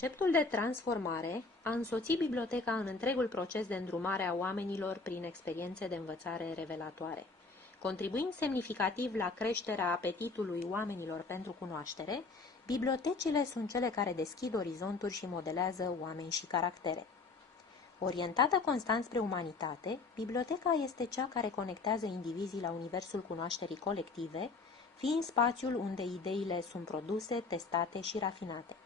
Conceptul de transformare a însoțit biblioteca în întregul proces de îndrumare a oamenilor prin experiențe de învățare revelatoare. Contribuind semnificativ la creșterea apetitului oamenilor pentru cunoaștere, bibliotecile sunt cele care deschid orizonturi și modelează oameni și caractere. Orientată constant spre umanitate, biblioteca este cea care conectează indivizii la universul cunoașterii colective, fiind spațiul unde ideile sunt produse, testate și rafinate.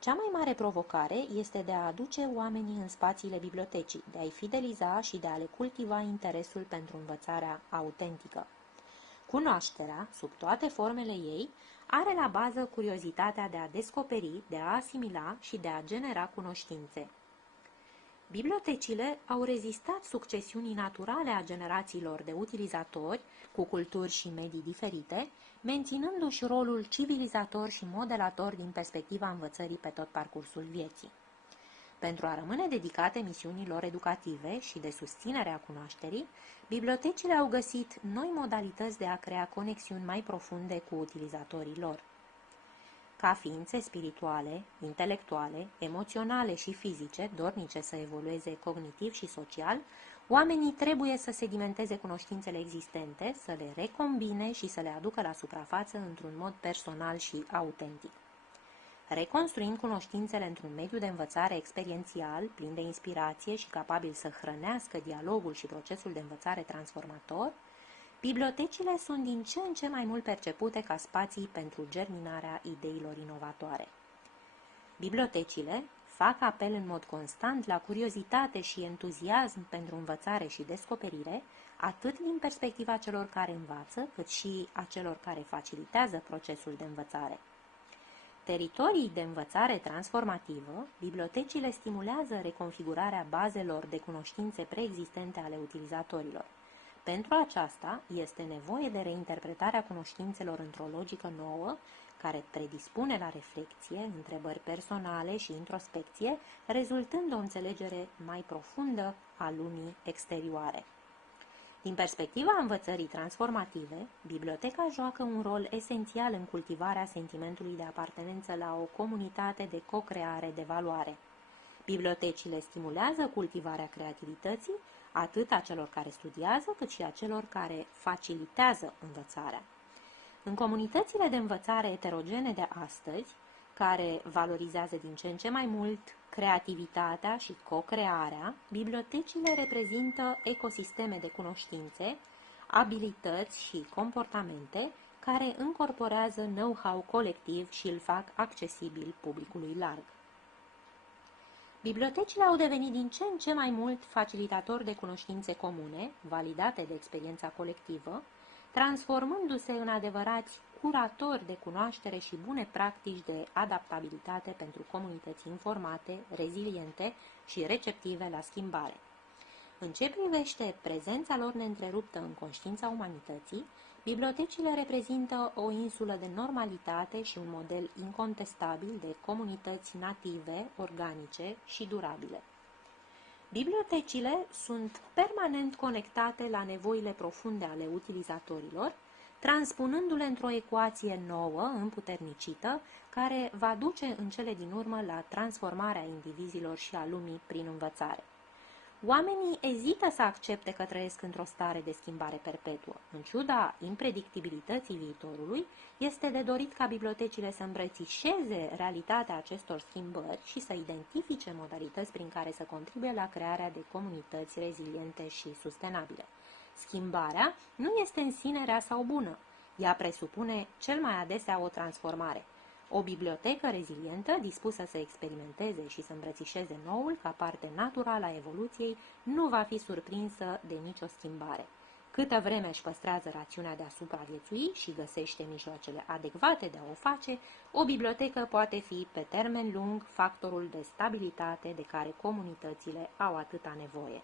Cea mai mare provocare este de a aduce oamenii în spațiile bibliotecii, de a-i fideliza și de a le cultiva interesul pentru învățarea autentică. Cunoașterea, sub toate formele ei, are la bază curiozitatea de a descoperi, de a asimila și de a genera cunoștințe. Bibliotecile au rezistat succesiunii naturale a generațiilor de utilizatori cu culturi și medii diferite, menținându-și rolul civilizator și modelator din perspectiva învățării pe tot parcursul vieții. Pentru a rămâne dedicate misiunilor educative și de susținere a cunoașterii, bibliotecile au găsit noi modalități de a crea conexiuni mai profunde cu utilizatorii lor. Ca ființe spirituale, intelectuale, emoționale și fizice, dornice să evolueze cognitiv și social, oamenii trebuie să sedimenteze cunoștințele existente, să le recombine și să le aducă la suprafață într-un mod personal și autentic. Reconstruind cunoștințele într-un mediu de învățare experiențial, plin de inspirație și capabil să hrănească dialogul și procesul de învățare transformator, bibliotecile sunt din ce în ce mai mult percepute ca spații pentru germinarea ideilor inovatoare. Bibliotecile fac apel în mod constant la curiozitate și entuziasm pentru învățare și descoperire, atât din perspectiva celor care învață, cât și a celor care facilitează procesul de învățare. Teritorii de învățare transformativă, bibliotecile stimulează reconfigurarea bazelor de cunoștințe preexistente ale utilizatorilor. Pentru aceasta, este nevoie de reinterpretarea cunoștințelor într-o logică nouă, care predispune la reflecție, întrebări personale și introspecție, rezultând o înțelegere mai profundă a lumii exterioare. Din perspectiva învățării transformative, biblioteca joacă un rol esențial în cultivarea sentimentului de apartenență la o comunitate de co-creare de valoare. Bibliotecile stimulează cultivarea creativității, atât a celor care studiază, cât și a celor care facilitează învățarea. În comunitățile de învățare eterogene de astăzi, care valorizează din ce în ce mai mult creativitatea și co-crearea, bibliotecile reprezintă ecosisteme de cunoștințe, abilități și comportamente care încorporează know-how colectiv și îl fac accesibil publicului larg. Bibliotecile au devenit din ce în ce mai mult facilitatori de cunoștințe comune, validate de experiența colectivă, transformându-se în adevărați curatori de cunoaștere și bune practici de adaptabilitate pentru comunități informate, reziliente și receptive la schimbare. În ce privește prezența lor neîntreruptă în conștiința umanității, bibliotecile reprezintă o insulă de normalitate și un model incontestabil de comunități native, organice și durabile. Bibliotecile sunt permanent conectate la nevoile profunde ale utilizatorilor, transpunându-le într-o ecuație nouă, împuternicită, care va duce în cele din urmă la transformarea indivizilor și a lumii prin învățare. Oamenii ezită să accepte că trăiesc într-o stare de schimbare perpetuă. În ciuda impredictibilității viitorului, este de dorit ca bibliotecile să îmbrățișeze realitatea acestor schimbări și să identifice modalități prin care să contribuie la crearea de comunități reziliente și sustenabile. Schimbarea nu este în sine rea sau bună. Ea presupune cel mai adesea o transformare. O bibliotecă rezilientă, dispusă să experimenteze și să îmbrățișeze noul ca parte naturală a evoluției, nu va fi surprinsă de nicio schimbare. Câtă vreme își păstrează rațiunea de a supraviețui și găsește mijloacele adecvate de a o face, o bibliotecă poate fi, pe termen lung, factorul de stabilitate de care comunitățile au atâta nevoie.